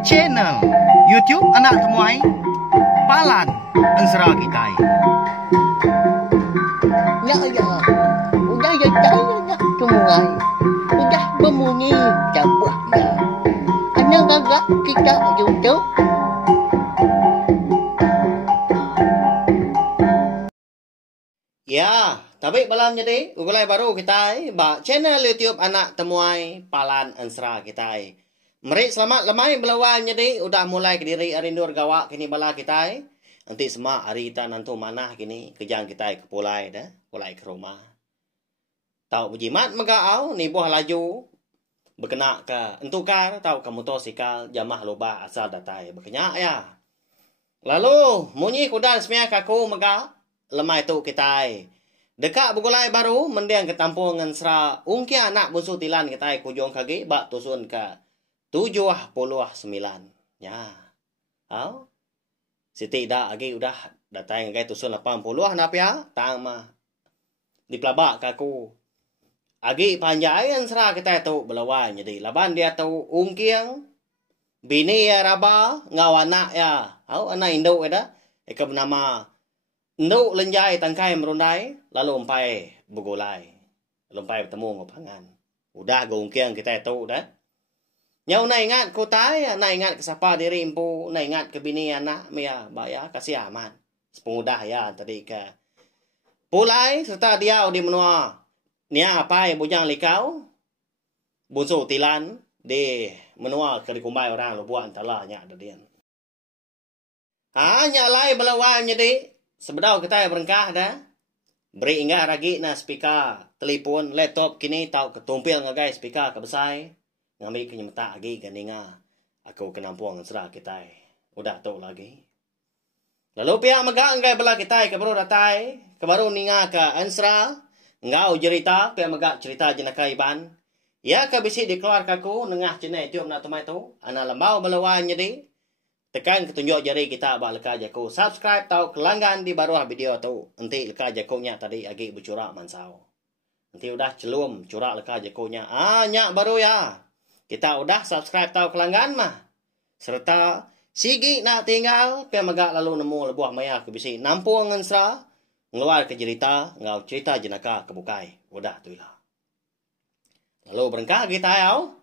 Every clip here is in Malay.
Channel YouTube Anak Temuai Palan Ensera Kitai. Ya, udah ya nak temuai. Udah berbunyi cabutnya. Anak gagak kita YouTube. Ya, tapi malam jadi ugulai baru kita ba channel YouTube Anak Temuai Palan Ensera kita. Mari selamat lemai belawan jadi udah mulai ke diri arindur gawak kini bala kita. Nanti semua hari kita nantu mana kini kejang kita ke pulai dah, pulai ke rumah. Tahu berjimat megau ni buah laju berkena ke entukar tahu ke motosikal jamah loba asal datai berkenyak ya. Lalu munyi kudan semia kaku mega lemai tu kita. Dekat bugulai baru mendiang ke tampung Ensera ungki anak bunsu tilan kita kujung kaki bak tusun ke 79. Ya. Au. Siti dah lagi udah datang ke tusun 80 nap ya. Tang mah. Di pelabak kaku. Agi panjai Ensera kita tu belawan jadi laban dia tu ungkiang bini ya raba ngau anak ya. Au anak induk ada. Eka bernama Nduk lenjai tangkai merundai, lalu umpai bugulai. Lalu umpai bertemu ngopangan. Udah gongkiang kita itu dah. Nyau na ingat ko tay, na ingat ke siapa diri impu, na ingat ke bini anak, mia baya kasih aman. Sepengudah ya tadi ke. Pulai serta dia di menua. Nia apa bujang likau. Bunsu tilan di menua ke dikumbai orang lu buat antara nya ada dia. Hanya lai belawan jadi. Sebedau kita berengkah dah. Beri ingat lagi na speaker, telefon, laptop kini tau ketumpil ngagai speaker ke besai. Ngambil kenyemeta lagi ganinga. Aku kenampung Ensera kita. Udah tau lagi. Lalu pihak megak ngai bela kita ke baru datai. Ke baru ninga ke Ensera. Ngau cerita, pihak megak cerita jenaka iban. Ya ke bisi dikeluar kaku nengah cenai tiup nak temai tu. Ana lembau belawan jadi. Tekan ketunjuk jari kita bak leka jaku. Subscribe tau kelanggan di bawah video tu. Nanti leka jakunya tadi agi bercurak mansau. Nanti udah celum curak leka jakunya. Nyak baru ya. Kita udah subscribe tau kelanggan mah. Serta sigi nak tinggal. Pia megak lalu nemu lebuah maya ke bisi. Nampung Ensera. Ngeluar ke cerita. Ngau cerita jenaka kebukai. Udah tu lah. Lalu berengkah kita yau.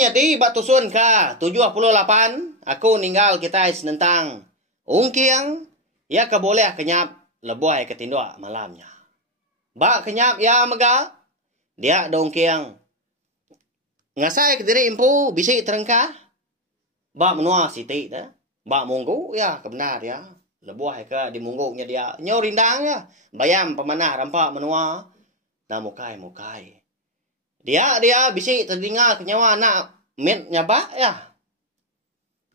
Jadi batusun ka 78 aku ninggal kita senentang ungkiang ya ke boleh kenyap lebuh ke tindua malamnya. Ba kenyap ya mega dia dongkiang ngasai ke diri impu bisi terengkah ba menua siti dah ba munggu ya kebenar ya lebuh ke di mungguknya dia nyau rindang ya bayam pemanah rampak menua na mukai Dia bisi terdengar kenyawa anak met nyaba ya.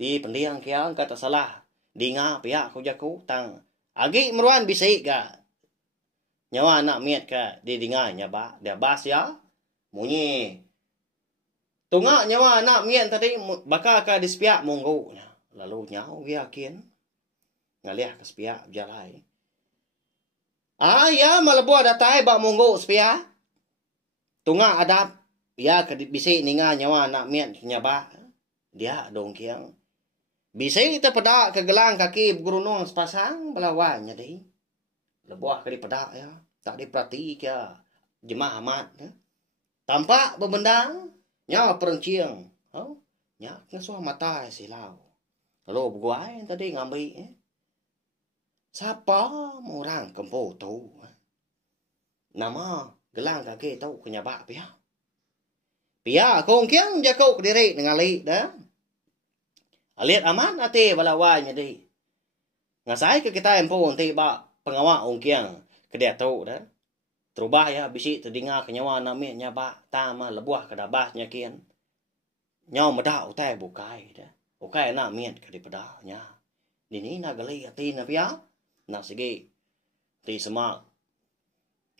Di pendiang kiang kata salah. Dinga pihak ku jaku tang. Agi meruan bisi ga. Nyawa anak met ka di dinga nyaba. Dia bas ya. Munyi. Tunga nyawa anak met tadi bakal ka di sepiak monggo. Lalu nyau yakin. Ngalih ke sepiak jalai. Ya malabuah datai bak monggo sepiak. Tunga adap ya ke bisi ninga nyawa nak miat nyaba dia dongkiang bisi kita pada ke gelang kaki bergunung sepasang belawan jadi lebuah ke pada ya tak diperhati ya jemaah amat ya. Tampak bebendang nyawa perenciang nya ngasuh mata silau lalu berguai tadi ngambil siapa orang kempo tu nama gelang kaki tahu kenyabak pia. Pia kongkiang jakau ke diri dengan li dah. Aliat aman ati balawan jadi. Ngasai ke kita empo nanti ba pengawak ongkiang ke dia tahu dah. Terubah ya bisi terdengar kenyawa nami nyabak tama lebuah ke dabas nyakian. Nyau medak utai bukai dah. Bukai nak miat ke daripada nya. Dini nak gali ati na pia. Nak segi ti semak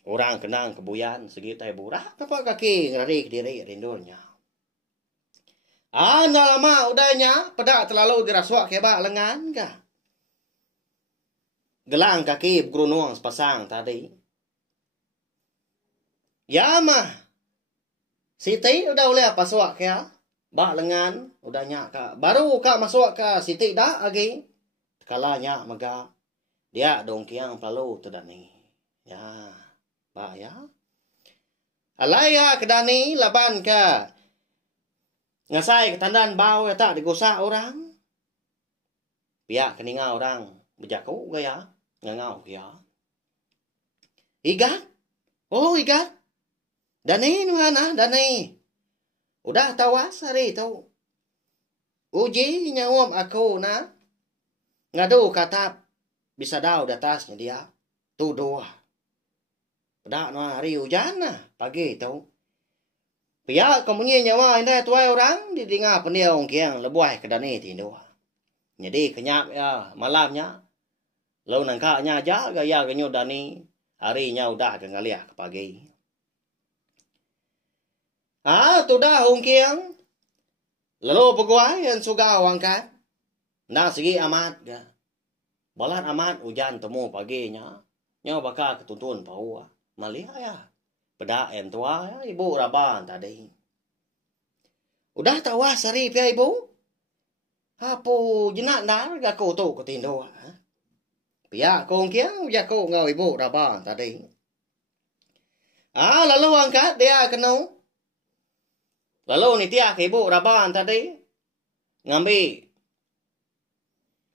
orang kenang kebuyan segi tai burah apa kaki ngari ke diri rindunya. Dah lama udahnya pedak terlalu dirasuak keba lengan kah. Gelang kaki bergunung sepasang tadi. Ya mah Siti udah boleh pasok ya. Ba lengan udah nyak ka. Baru ka masuk ka siti dah lagi. Kalanya maga dia dongkiang palu tu dani. Ya. Ba ya. Alaya kedani laban ka. Ngasai ketandan bau ya tak digosak orang. Pihak keninga orang berjaku gaya. Ngangau kaya. Igat. Oh igat. Dani nuhana dani. Udah tawas hari tu. Uji nyawam aku na. Ngadu katap. Bisa daw datasnya dia. Tu doa. Pada no hari hujan na. Pagi tu. Pihak kemunyi nyawa indah tuai orang. Didinga pendiang kiang lebuai ke dani tindu. Jadi kenyap ya malamnya. Lau nangkanya aja gaya genyo dani. Harinya udah ke ngaliah ke pagi. Tu dah hong kiang. Lalu pegawai yang suka wangkat. Nah segi amat. Balan amat hujan temu paginya. Nyawa bakal ketuntun pau. Malia ya. Beda entua ya ibu raban tadi. Udah tawas hari ya ibu. Apa jenak dah gak kau tu ketindo. Pihak hong kiang jago ngau ibu raban tadi. Lalu angkat dia kena. Lalu ni tiak ibu raban tadi ngambil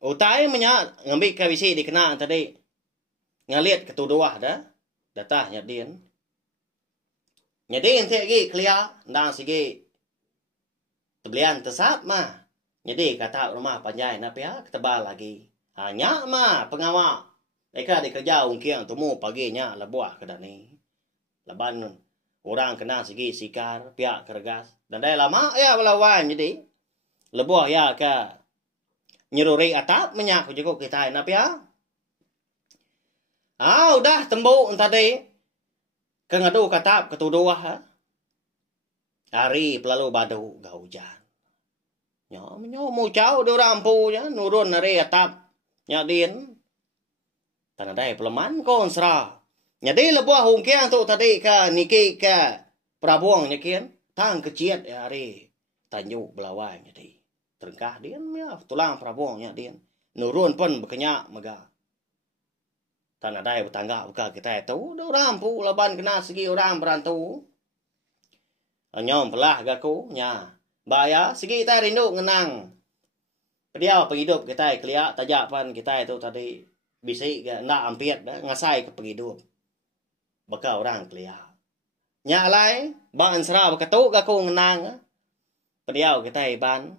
utai menyak ngambil kawisi dikenal tadi ngaliat ketuduah dah datah nyadin nyadin tiak gi kelia ndang sigi tebelian tesap mah jadi kata rumah panjai na pihak ketebal lagi hanya mah pengawak mereka dikerja ungkiang temu paginya lebuah kedani leban orang kena segi sikar pihak kergas dan dah lama ya belawan jadi lebuah ya ke nyeruri atap menyak juga kita enak ya. Udah tembuk tadi ke ngadu katap ketudua hari pelalu badu gak hujan. Nyo mau jauh di rampu ya nurun dari atap nyadin tanah dai peleman kon sera. Jadi lebuah hungkiang tu tadi ke niki ke prabuang nyakian tang keciat ya hari tanjuk belawai jadi terengkah dia ya tulang prabuangnya dia nurun pun berkenyak mega tanah dai bertangga buka kita itu dah rampu laban kena segi orang berantu nyom pelah gaku nya baya segi kita rindu ngenang dia penghidup kita keliak tajapan kita itu tadi bisi nak ampiat ngasai ke penghidup bakal orang keliak nya lai ban sera beketuk gaku ngenang pediau kita iban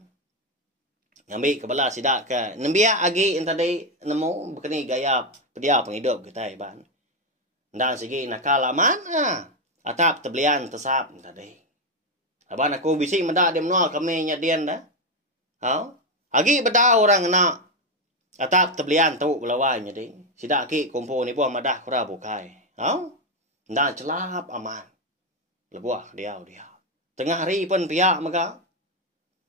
ngambil kepala sidak ke nembia agi tadi nemu bekeni gaya pediau penghidup kita iban ndang segi nakalaman atap tebelian tesap tadi aban aku bisi mendak dia menua kami nyadian dah agi beda orang nak atap tebelian tu belawai jadi sidak ki kumpul ni buah madah kura bukai ndang celap aman lebuah dia tengah hari pun pihak maka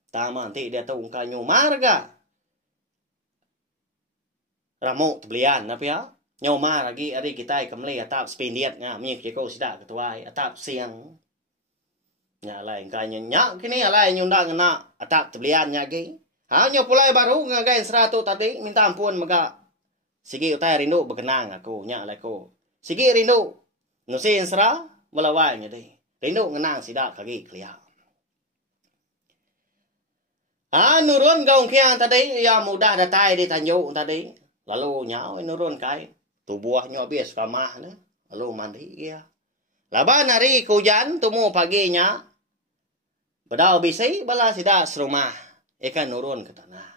taman ti dia tahu kanyu marga ramuk tebelian apa ya nyoma lagi hari kita kemli atap spindiat nga mi kiko sida ketuai atap siang nya lain kanyu nya kini lain nyundang na atap tebelian nya gi nyo pulai baru ngagain 100 tadi minta ampun maka sigi utai rindu berkenang aku nya lai ko sigi rindu nusin sera melawai nya deh rindu ngenang sidak kaki kelia. Nurun gaung kiang tadi ya mudah datai di Tanjung tadi. Lalu nyau nurun kai. Tubuhnya habis kamah na. Lalu mandi ya. Laban hari hujan tumu paginya. Bedau bisi bala sidak serumah. Ikan nurun ke tanah.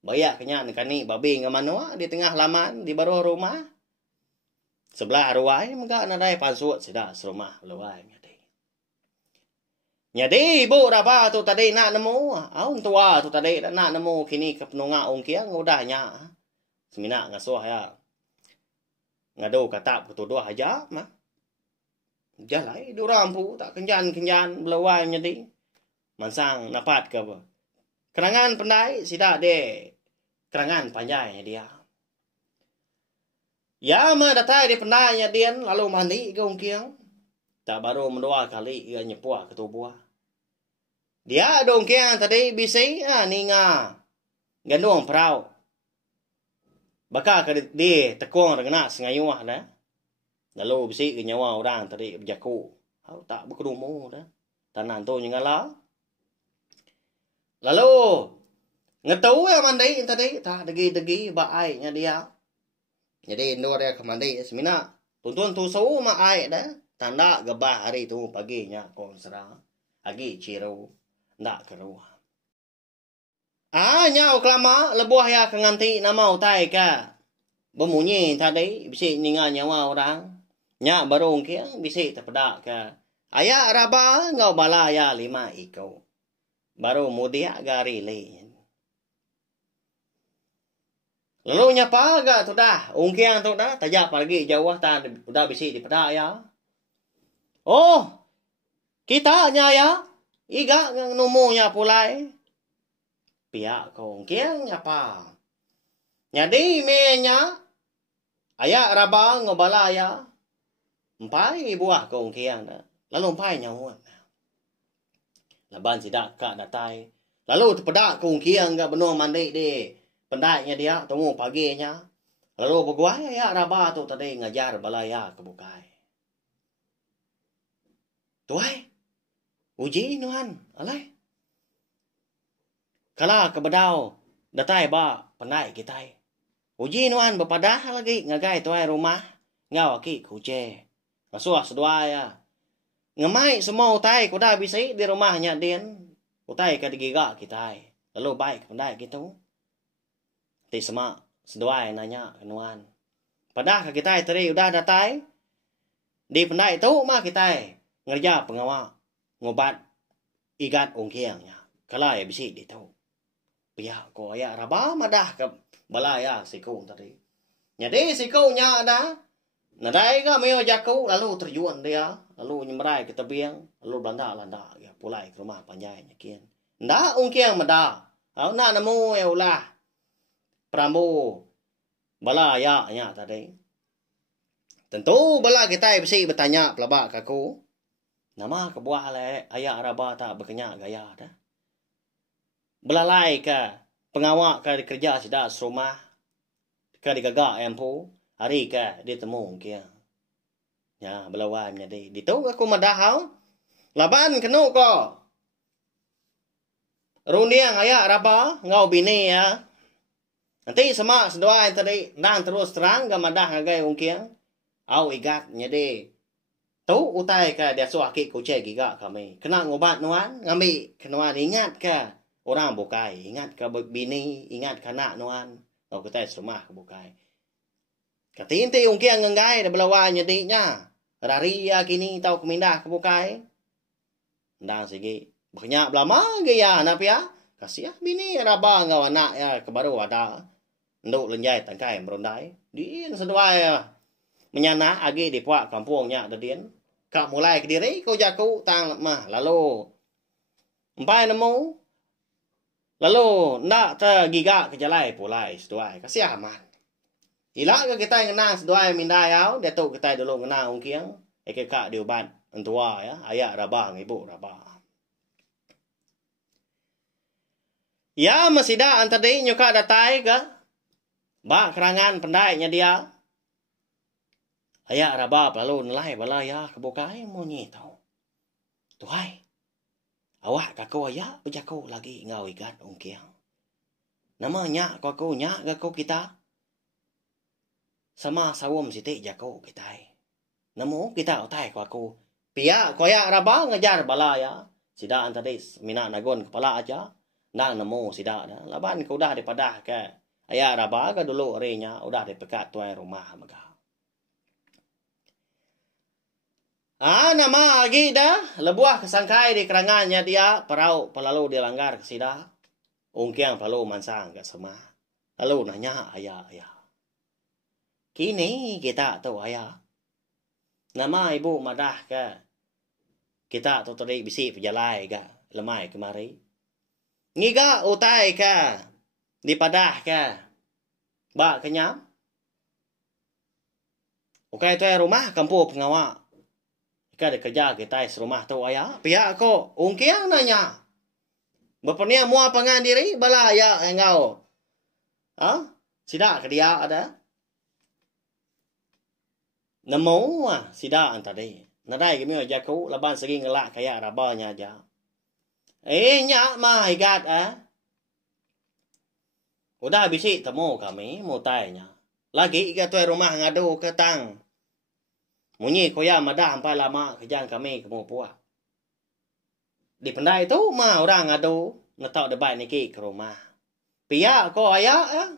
Bayak kenyan kani babi ngamanua di tengah laman di baru rumah. Sebelah ruai maka nadai pansut sidak serumah lewai. Jadi ibu rapa tu tadi nak nemu, aun tua tu tadi nak nemu kini ke penunga ungkiang udahnya. Semina ngasuh ya. Ngadu katap ketuduh aja mah. Jalai du rampu tak kenjan belawai jadi. Mansang napat ke apa. Kerangan pandai sida de. Kerangan panjainya dia. Ya mah datai di pandainya dia lalu mandi ke ungkiang. Tak baru mendua kali ia nyepuak ketubuh. Dia dong kiang tadi bisi ninga. Gandung perau. Baka ka di tekong rengna sengayuah dah. Lalu bisi ke nyawa orang tadi berjaku. Tak berkerumu dah. Tanan tu nyengala. Lalu ngetau ya mandai tadi tak degi ba ai nya dia. Jadi Indo dia ke mandai semina. Tuntun tu sau ma ai dah. Tanda gebah hari tu paginya konsra. Agi ciro ndak keruah. Nyau kelama lebuah ya kenganti nama utai ka. Bemunyi tadi bisi ninga nyawa orang. Nya barung kiang bisi terpedak ka. Ayah raba ngau bala ya 5 ikau. Baru mudia gari lain. Lalu nyapa agak tu dah. Ungkiang tu dah. Tajak pergi jauh tak udah bisi di pedak ya. Oh. Kita nya ya. Iga numunya pulai. Pihak kong kiang nyapa. Nyadi menya. Ayak rabang ngobala ya. Empai buah kong kiang dah. Lalu empai nyawan. Laban sidak kak datai. Lalu terpedak kong kiang gak benuh mandi di. Pendainya dia tunggu paginya. Lalu berguai ayak rabah tu tadi ngajar balaya kebukai. Tuai. Uji nuhan. Alai. Kala kebedau datai ba pandai kitai. Uji nuan berpadah lagi ngagai tuai rumah ngau aki kuce. Rasuah sedua ya. Ngemai semua utai kuda bisa di rumahnya din. Utai ka digiga kitai. Lalu baik pandai gitu. Ti semak sedua nanya nuan. Padah ka kitai tadi udah datai. Di pandai itu mah kitai ngerja pengawal ngobat igat ungkiangnya. Kala ya bisi di tahu. Pihak ko ya raba madah ke balaya siku tadi. Jadi sikunya ada. Nadai ka meo jaku lalu terjun dia. Lalu nyemrai ke tebiang. Lalu landa ya pulai ke rumah panjai nyakian. Nda ungkiang madah. Au na namu ya ulah. Prambu balaya nya tadi. Tentu bala kita bisi bertanya pelabak kaku. Nama kebuah le ayak raba tak berkenyak gaya dah. Belalai ka pengawak ka kerja sida serumah ka digagak empu hari ka ditemu kia. Ya belawai menjadi. Ditu aku madahau. Laban kenu ko. Rundiang ayak raba ngau bini ya. Nanti semak sedua yang tadi nang terus terang ga madah ngagai ungkiang. Au igat nyedi. Tu utai ka dia suah ki kuce giga kami. Kena ngobat nuan ngambil kenuan ingat ka. Orang bukai, ingat ke bini, ingat ke anak nuan. Kalau kita serumah ke bukai. Katinti ungkiang ngenggai dah belawai nyedinya. Rari ya kini tau kemindah ke bukai. Ndang sigi. Banyak belama gaya anak ya. Kasih bini raba ngau anak ya kebaru ada. Nduk lenjai tangkai merondai. Din sedua ya. Menyana agi di puak kampungnya ada din. Kak mulai ke diri kau jaku tang mah lalu. Empai nemu. Lalu nak tergiga ke jalai pulai seduai kasih aman. Ila ke kita ngenang seduai minda yau dia tu kita dulu ngenang ungkiang kak diobat entua ya ayak rabah ibu rabah. Ya masih dah antadi nyuka datai ke ba kerangan pendainya dia. Ayak rabah lalu nelai balaya kebukai monyi tau. Tuhai. Awak kaku ayak berjaku lagi ngau ikat ungkiang. Namanya kaku nyak kaku kita. Sama sawum siti jaku kita. Namu kita utai kaku. Pia koyak raba ngajar balaya. Sida antadi mina nagon kepala aja. Nang namu sida dah. Laban ke udah dipadah ke. Ayak raba ke dulu orenya udah dipekat tuai rumah maga. Nama lagi dah. Lebuah kesangkai di kerangannya dia. Perau pelalu dilanggar ke sida. Ungkiang pelalu mansang ke semah. Lalu nanya ayah. Kini kita tahu ayah. Nama ibu madah ke. Kita tahu tadi bisi pejalai ke. Lemai kemari. Ngiga utai ke. Dipadah ke. Bak kenyam. Ukai tuai rumah kampung pengawak. Ika de kerja kita serumah tu ayah. Pihak ko ungkiang nanya. Berpenia mua pangan diri bala ayah engau. Ha? Sida ke dia ada? Namo sida antade. Nadai kimi jaku laban segi ngelak kaya rabanya aja. Nyak mah igat Udah bisi temu kami mau tanya. Lagi ke tuai rumah ngadu ke tang. Munyi koya madah sampai lama kejang kami kemu puak. Di pendai tu mah orang ngadu ngetok debat niki ke rumah. Pia ko ayah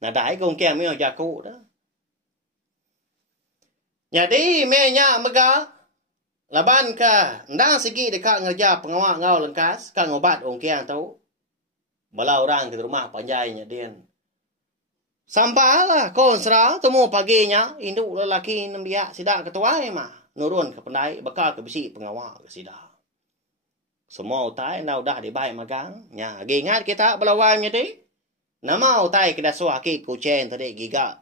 nadai kong kia mi jaku dah. Jadi menya mega laban ka ndang segi dekat ngerja pengawak ngau lengkas ka ngobat ong kiang tu. Bala orang ke rumah panjainya din. Sampailah konsra temu paginya induk lelaki nembiak sidak ketuai mah nurun ke pendai bakal ke besi pengawak ke sidak. Semua utai na udah dibaik magang. Nya ingat kita belawannya di. Nama utai kita suaki kucing tadi giga.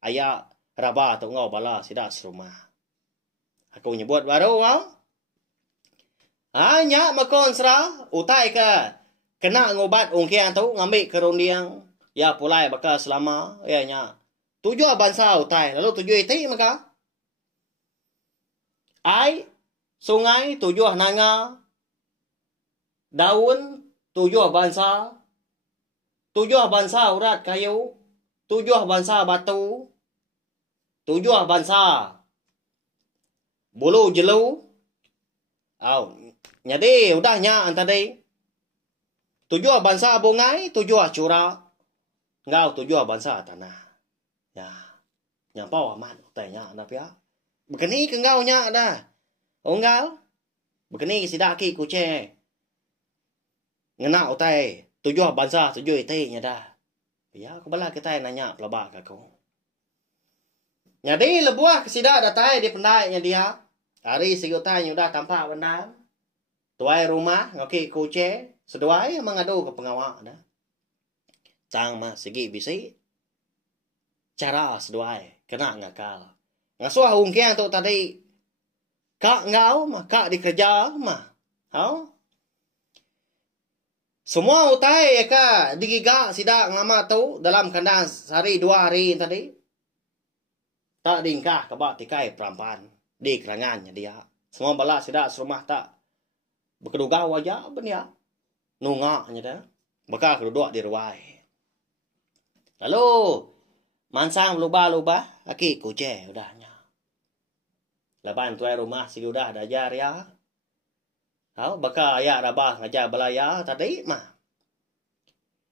Ayah raba tu ngau bala sidak serumah. Aku nyebut baru hanya makonsra utai ke kena ngobat ungkian tu ngambil kerundiang ya pulai bakal selama ya nya 7 bangsa utai lalu 7 itu maka ai sungai 7 nanga daun 7 bangsa 7 bangsa urat kayu 7 bangsa batu 7 bangsa bulu jelu jadi udahnya antara 7 bangsa bungai, 7 curah. Ngau 7 bangsa tanah. Ya. Nyampau amat tanya anak ya. Begini ke ngau nya dah. Onggal. Begini sidaki kuce. Ngena utai 7 bangsa 7 ite nya dah. Ya, kebala kita nanya pelabak aku. Jadi lebuah kesida datai di pendai nya dia. Hari segutai udah tampak benar. Tuai rumah ngoki kuce. Seduai mengadu ke pengawak dah. Cang mah segi bisi. Cara seduai kena ngakal. Ngasuh ungkian tu tadi. Kak ngau mah kak dikerja mah. Semua utai ka digigak sidak ngamat tu dalam kandang sehari 2 hari tadi. Tak dingkah kebak tikai perampan di kerangannya dia. Semua bala sidak serumah tak berkeduga wajah benia. Nungaknya dah. Bakal keduduk di ruai. Lalu. Mansang lubah-lubah. Laki kuce udahnya. Lepas tuai rumah si udah dah ajar ya. Bakal ayah rabah ngajar belaya tadi mah.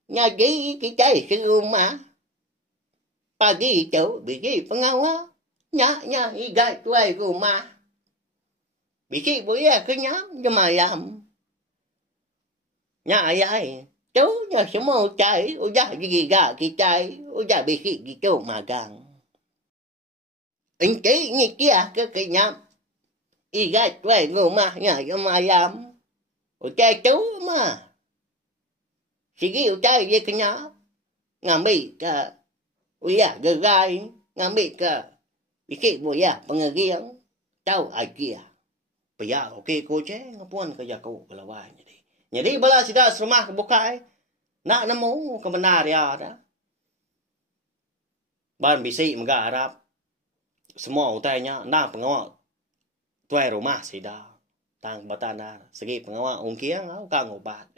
Ngaji kita ke rumah. Pagi tu biji pengawal. Nya igat tuai rumah. Biji boleh kenyam je malam. Nya ayah tu nya semua cai udah giga kita udah bisi gitu magang. Engke ni kia ke kenyam. Igat tuai rumahnya je malam. Udah tu mah. Sigi udah dia kenyam. Ngambil ke uya gerai ngambil ke bisi boleh pengegiang tahu agia. Pia okey kucing ngapun kerja kau kelawai jadi. Jadi bala sidak serumah kebukai. Nak nemu kebenar ya dah. Ban bisi menggarap. Semua utainya nak pengawal. Tuai rumah sidak. Tang batana segi pengawal ungkiang kang obat.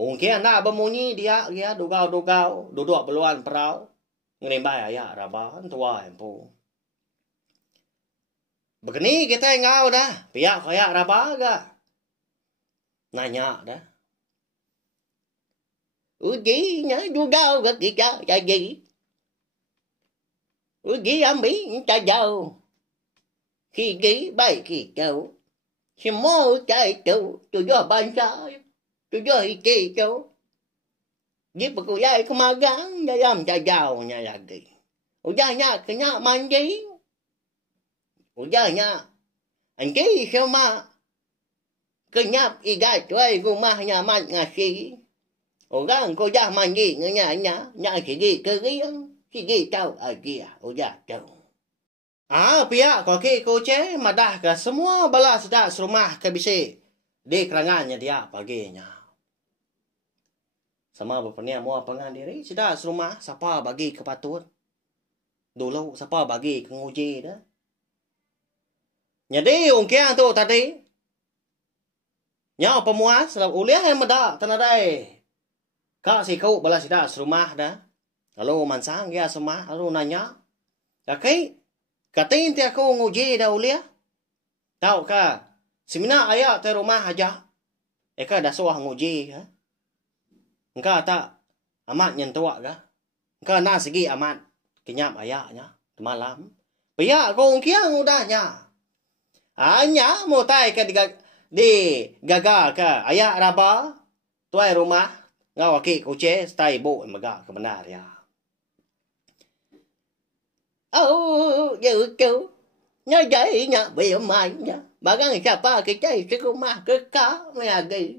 Ungkiang nak bemunyi dia dugau duduk beluan perau. Ngelimbai ayah rabah tua empu. Begini kita ngau dah. Pihak kaya rabah agak. Nanya dah. Uji nya juga kita jadi. Uji ambil kita jauh. Kiki baik kita. Semua kita itu 7 bangsa. 7 iti itu. Dia berkulai ke magang dalam jauhnya lagi. Ujahnya kena mandi. Ujahnya. Anji semua. Kenyap igat tuai rumahnya mat ngasih. Orang ko dah mandi ngenya nya sigi kering, sigi tahu aja udah tahu. Pihak kaki kuce madah ke semua bala sedak serumah ke bisi di kerangannya dia baginya. Sama berpenia mua pengan diri sedak serumah siapa bagi kepatut. Dulu siapa bagi ke nguji dah. Jadi ungkian tu tadi nyaw pemuas dalam uliah yang medak tanadai. Kak si kau bala sedak serumah dah. Lalu mansang dia semah lalu nanya. Kaki katain ti aku nguji dah uliah. Tahu ka? Semina ayat te rumah aja. Eka dah suah nguji ha. Engka tak amat nyentuak ka? Engka na segi amat kenyap ayatnya malam. Pia ko ungkiang udahnya. Hanya mau tai ka di gaga ka ayat raba tuai rumah ngawaki kuce stai bu maga ke benar ya. Dự chú nhớ vậy nhá bị mày nhá bà găng siapa cái chơi cái cô ma cái cá mày gì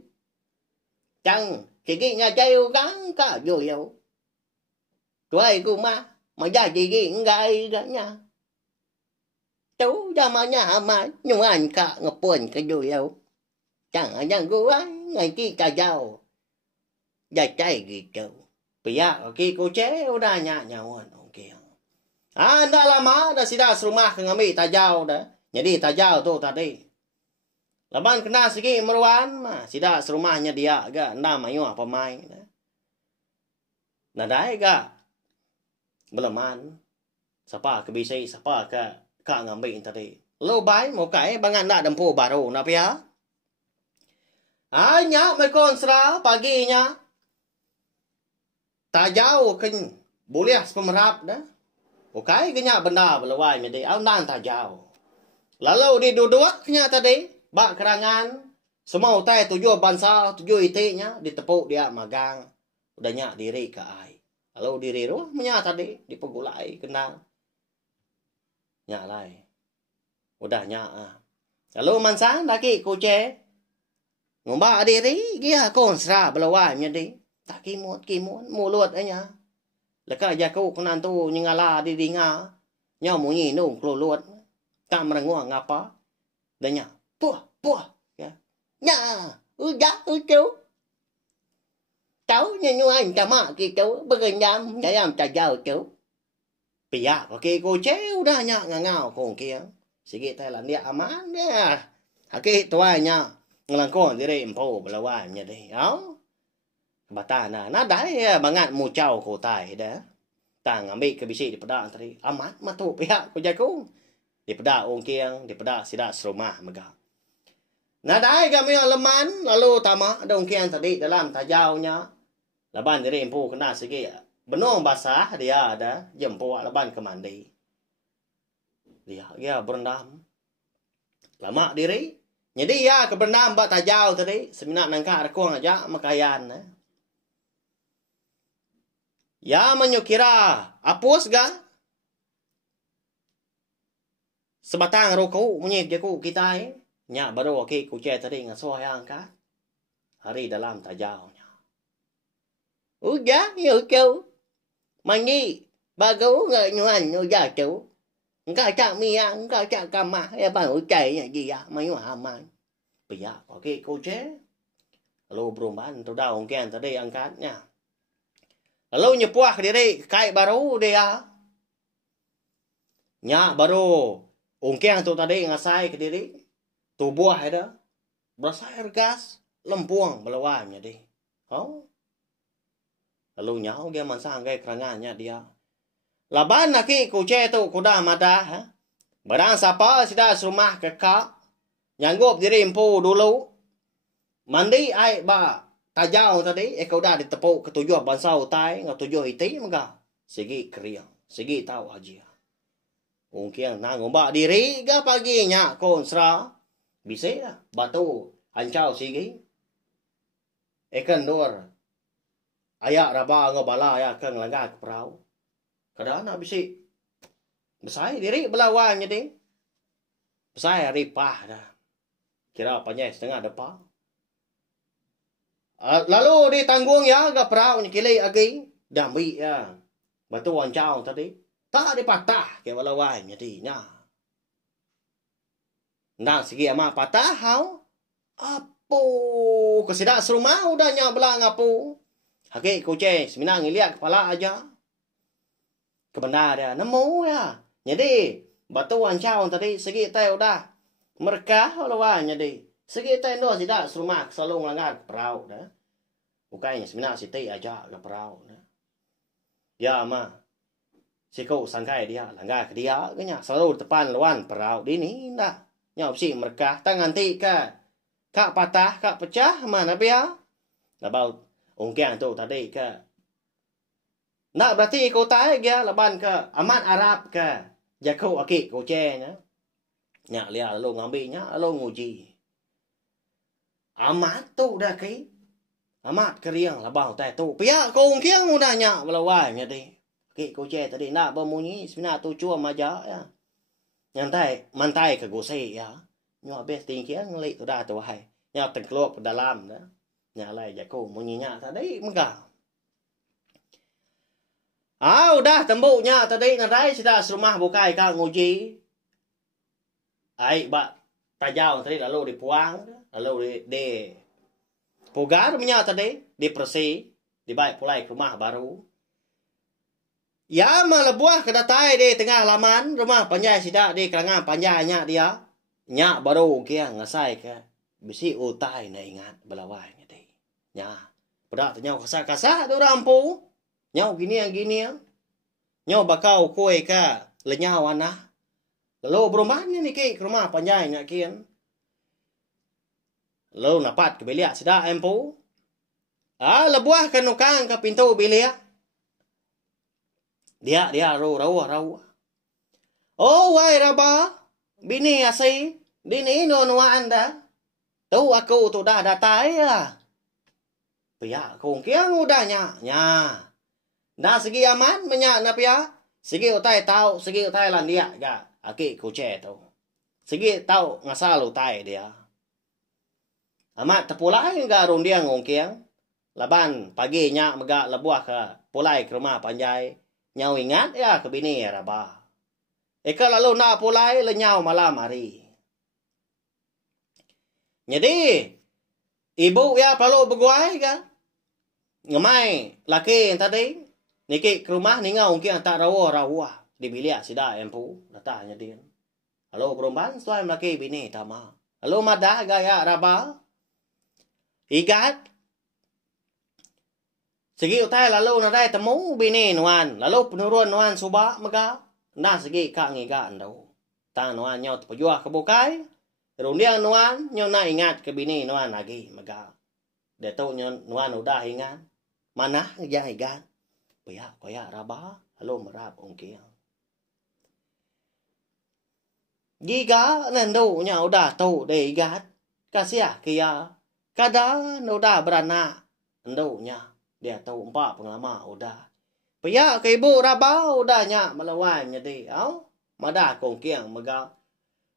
chẳng chỉ cái nhà chơi gắn cả rồi đâu tuổi cô ma mà ra gì cái gai đó nha chú ra mà nhà mà nhưng anh cả ngọc buồn cái rồi đâu chẳng ai nhận cô ấy ngày kia cả giàu ra chơi gì chú bây giờ cái cô chế udah nyawan kia. Dah lama dah sidah serumah ke ngambil tajau dah. Jadi tajau tu tadi. Laban kena segi meruan mah sidah serumahnya dia ga enam ayu apa mai dah. Nadai ga belaman. Siapa ke bisi siapa ke ngambil tadi. Lo bai mau kai bangan nak dempu baru na pia. Nya mai kon sra paginya. Tajau ken boleh pemerap dah. Okay, kanya benda belawai medi au nan tajau. Lalu di duduk kanya tadi, bak kerangan semua utai tujuh bangsa, tujuh itiknya ditepuk dia magang. Udah nyak diri ke ai. Lalu diri roh menya tadi dipegulai kenal. Nyak lai. Udah nyak Lalu mansang laki kuce. Ngomba diri dia konsra belawai medi. Tak kimut mulut anya. Leka jaku kenan tu nyingala di dinga. Nya munyi nu kelulut. Tak merengua ngapa. Dan nya puah. Ya. Nya, chú. Cháu như anh cả mà kì chú. Bức anh nhắm, em trả giàu chú. Pia, okay ko che udah nya ngangau kong kia. Sige tay lan dia aman dia. Haki tua nya ngelangkon diri empo belawai nya deh. Au. Batana na dai bangat mu chau ko tai dah. Tang ambil ke bisi di pedak tadi. Amat matu pihak ko jaku. Di pedak ong kiang, di pedak sidak serumah mega. Na dai kami leman lalu tamak dong kiang tadi dalam tajaunya. Laban diri empu kena segi benong basah dia ada jempu laban ke mandi. Dia berendam. Lama diri. Jadi ya ke berendam bak tajau tadi. Seminak nangka rekong aja makayan. Ya menyukira apus ga sebatang rokok menyip jaku kita nya baru okey kucai tadi ngaso yang ka hari dalam tajaunya. Udah hiểu chú. Mandi bagus nggak nyuan udah chú. Enggak cak mia, enggak cak kama. Ya bang ucai nya dia mayu aman. Pia okey kucai. Lalu berumban tu dah ongkian tadi angkatnya. Lalu nyepuah diri kai baru dia. Nya baru ungkiang tu tadi ngasai ke diri. Tubuh ada. Berasa air gas. Lempuang belawanya deh. Oh. Lalu nyau dia mansang kai kerangannya dia. Laban naki kuce tu kuda madah. Barang siapa sudah serumah kekak. Nyanggup diri empu dulu. Mandi air ba. Tajau tadi, kau dah ditepuk ketujuh bangsa utai, ketujuh iti, maka segi kriang, segi tahu aja. Mungkin nak ngombak diri, ga paginya konsra, bisa lah, batu, hancau segi. Ikan dor, ayak raba ngobala ayak keng langgar ke perahu. Kadang nak bisa, besar diri belawannya deh, besar ripah dah. Kira apanya setengah depan. Lalu ditanggung ya ke perahu ni kilai agi dambi ya. Batu wancau tadi. Tak dipatah ke walawai jadi nya. Nang segi ama patah hau. Apo kesidak serumah udah nya belang apo. Hake kuce seminang ngiliak kepala aja. Kebenar ya, nemu ya. Jadi batuan cawan tadi segi tay udah merkah lawan jadi. Segi tay no sidak serumah selalu ngelanggar perahu dah. Bukannya seminang siti aja ke perahu dah. Ya ama. Siko sangkai dia langgar ke dia kenya selalu depan lawan perahu dini dah. Nyop si merkah tangan ti kak patah kak pecah mana pia labau ungkiang tu tadi ke nak berarti kau tai dia laban ke amat Arab ke jago aki kau ce nya nya lia lalu ngambilnya lalu nguji amat tu dah ki amat keriang labau tai tu pia kau ungkiang udah nya belawai nya di aki kau ce tadi nak bemunyi sebenarnya tu cua maja ya nyantai mantai ke gosei ya nyo bes tingkiang ngelik tu dah tu hai nyo tengklok ke dalam dah nya lai jago munyinya tadi megah udah tembuknya tadi narai sudah serumah bukai ka nguji ai ba tajau tadi lalu dipuang lalu di pugar punya tadi dibersih dibaik pulai ke rumah baru ya malah buah kedatai di tengah halaman rumah panjai sidak di kelangan panjainya dia nya baru kia ngasai ke bisi utai na ingat belawai ni deh nya pada tanya kasar-kasar tu rampu nyau gini nyau bakau kue ka lenyau anak lalu berumahan ni ke rumah panjainya kian lalu napat ke bilik sidak empu lebuah ke nukang ke pintu bilik dia rau. Oh wai raba bini asai dini no anda tu aku tu dah datai ya pia kong kiang udahnya nya dah segi aman menyak na pia segi utai tau segi utai lan dia ga aki kuce tu segi tau ngasal utai dia amat tepulai ga rung dia ngong kiang laban pagi nya mega lebuah ke pulai ke rumah panjai nyau ingat ya ke bini raba eka lalu nak pulai lenyau malam hari jadi ibu ya perlu berguai kan ngemai laki tadi niki ke rumah ningau mungkin tak rawa di bilik sida empu datanya dia halo perempuan suai laki bini tama halo madah gaya raba igat segi utai lalu nadai temu bini nuan lalu penurun nuan suba mega nah segi kak ngiga andau tang nuan nyau pejuah kebukai rundiang nuan nyau na ingat ke bini nuan lagi mega de tu nuan udah ingat mana ya ingat pia koya raba lalu merap ongkiang giga nendo nya udah tu de igat kasia kia kada udah beranak endo nya dia tahu empat pengalaman udah pia ke ibu raba udahnya melawan jadi madah kongkiang mega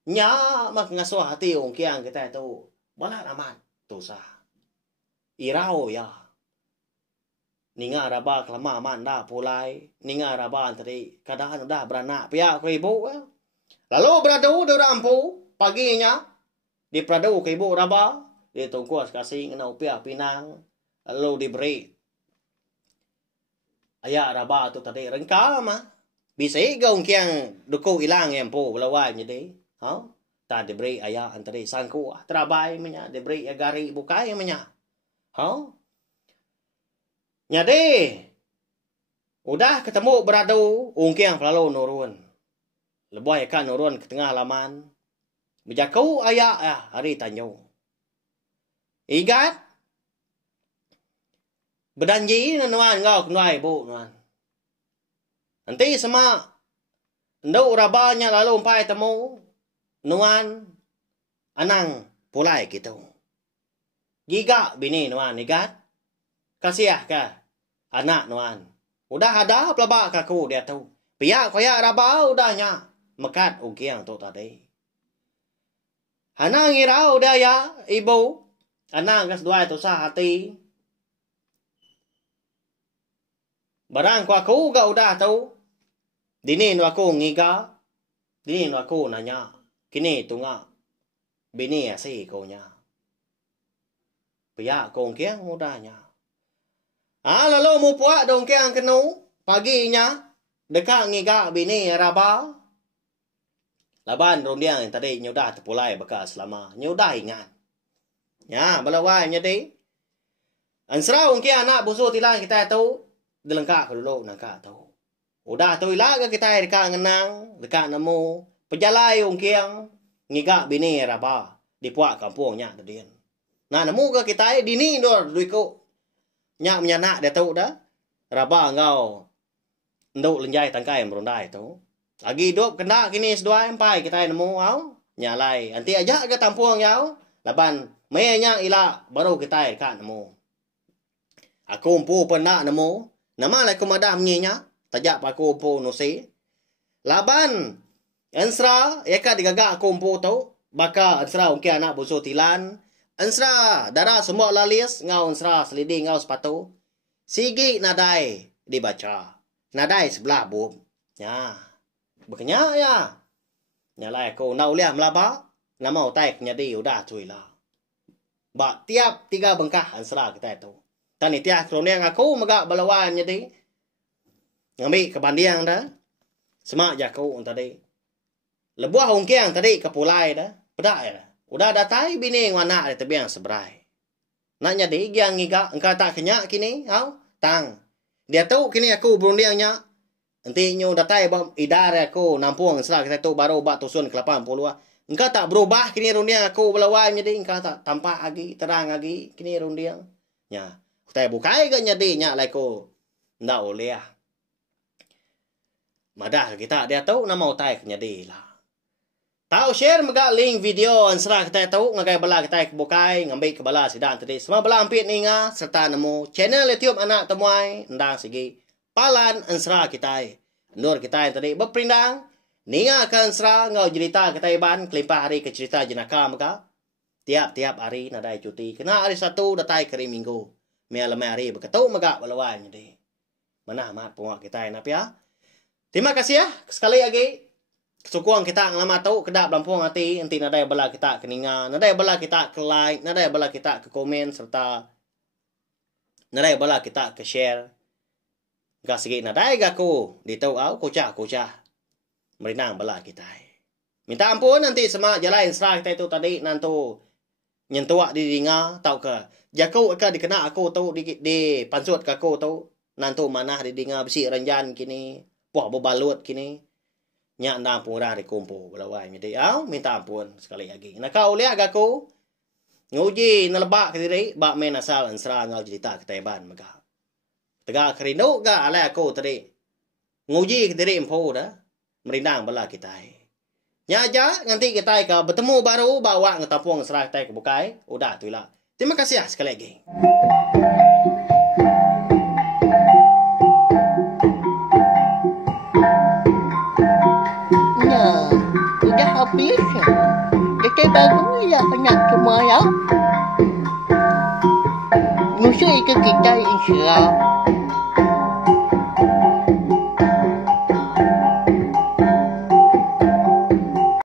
nya mak ngasuh hati kongkiang kita itu balat amat tu sah irau ya ninga raba kelama manda pulai ninga raba tadi kadang udah beranak pia ke ibu lalu beradu di rampu paginya di pradu ke ibu raba ditunggu kasih ngenau pia pinang lalu diberi ayah raba tu tadi rengka mah bisa igong kiang duku ilang yang po belawai jadi tak diberi ayah antara sangku terabai menya diberi agari bukai menya jadi udah ketemu beradu ungkiang lalu nurun lebuai kan nurun ke tengah halaman berjakau ayah hari tanyo igat berjanji nuan ngau nuai bu nuan nanti sama ndau rabanya lalu umpai temu nuan anang pulai gitu giga bini nuan igat kasiah ka anak nuan udah ada pelaba kaku dia tahu pia koya raba udahnya mekat ungkiang tu tadi hanang irau udah ya ibu anang kas dua tu sah hati barang aku ga udah tahu dini nu aku ngiga dini nu aku nanya kini tunga bini asi konya. Pihak kongkiang mudahnya. Lalu mu puak dongkiang kenu paginya dekat ngigak bini raba. Laban rondiang tadi nyudah terpulai bekas selama nyudah ingat. Ya, balawai nyadi. Ansra ongkia anak busu tilang kita tahu delengkak dulu nangka tahu. Udah tahu ilah kita dekat ngenang, dekat nemu pejalai ongkiang ngigak bini raba di puak kampungnya tadi. Nah, nemu ke kita dini dor duiko nyak menyanak dia tahu dah. Raba ngau nduk lenjai tangkai merundai tu. Lagi hidup kena kini sedua empai kita nemu au nyalai. Anti aja ke tampung yau. Laban mayanya ila baru kita dekat nemu. Aku umpu pernah nemu. Nama lai kumadah menyinya. Tajak aku umpu nusi. Laban ansra eka digagak aku umpu tu. Baka ansra ungki anak busu tilan. Ansra darah semua lalis. Ngau ansra selidi ngau sepatu. Sigi nadai dibaca. Nadai sebelah bum. Ya. Bekenya ya. Nyalai aku nak uliah melaba. Nama utai kenyadi udah cuy lah. Bak tiap 3 bengkah ansra kita itu. Tani tiap kroniang aku megak balawan nyadi. Ngambil kebandiang dah. Semak jaku tadi. Lebuah ungkiang tadi kepulai dah. Pedak ya dah. Udah datai bini wana ada tebiang seberai. Nak nyadi giang ngigak engkau tak kenyak kini. Au? Tang. Dia tahu kini aku berundiangnya. Nanti nyu datai bang idar aku nampung setelah kita tu baru bak tusun ke 80 lah. Engkau tak berubah kini rundiang aku belawai jadi engkau tak tampak lagi terang lagi kini rundiang. Ya, kita bukai ke jadi nyak lai ko ndak oleh. Madah kita dia tahu nama utai jadi lah. Tahu share mega link video ansra kita tahu ngagai bala kita bukai ngambil ke bala sidang tadi. Semua bala ampit ninga serta nemu channel YouTube anak temuai ndang segi palan ansra kita. Nur kita yang tadi berperindang. Ninga akan ansra ngau cerita kita iban. Kelimpah hari ke cerita jenaka maka. Tiap-tiap hari nadai cuti. Kena hari satu datai keri minggu. Lemai hari berketuk maka balawan jadi. Mana amat penguak kita yang ya. Terima kasih ya. Sekali lagi. Kesukuan kita ngelama tahu kedap lampung hati. Nanti nadai bala kita ke ninga. Nadai bala kita ke like. Nadai bala kita ke komen. Serta nadai bala kita ke share. Gak sikit nadai gaku ditau au kocah merinang bala kita. Minta ampun nanti semua jalan insra kita itu tadi nantu nyentuak di dinga tau ke. Jaku akan dikena aku tau di pansut ke aku tau nantu manah di dinga besi renjan kini. Puah berbalut kini. Nyak ndang pun dah dikumpul belawai jadi au minta ampun sekali lagi. Nak kau lihat gaku nguji nelebak ke diri bak main asal insra ngau cerita keteban mega. Tegak kerindu ga alai aku tadi. Nguji ke diri empu dah. Merindang bala kita. Nyaja nanti kita ke bertemu baru bawa ngetampung serah kita ke bukai. Udah tu lah. Terima kasih ya sekali lagi. Nah, udah habis. Kita baru ya banyak semua ya. Musuh ke kita insya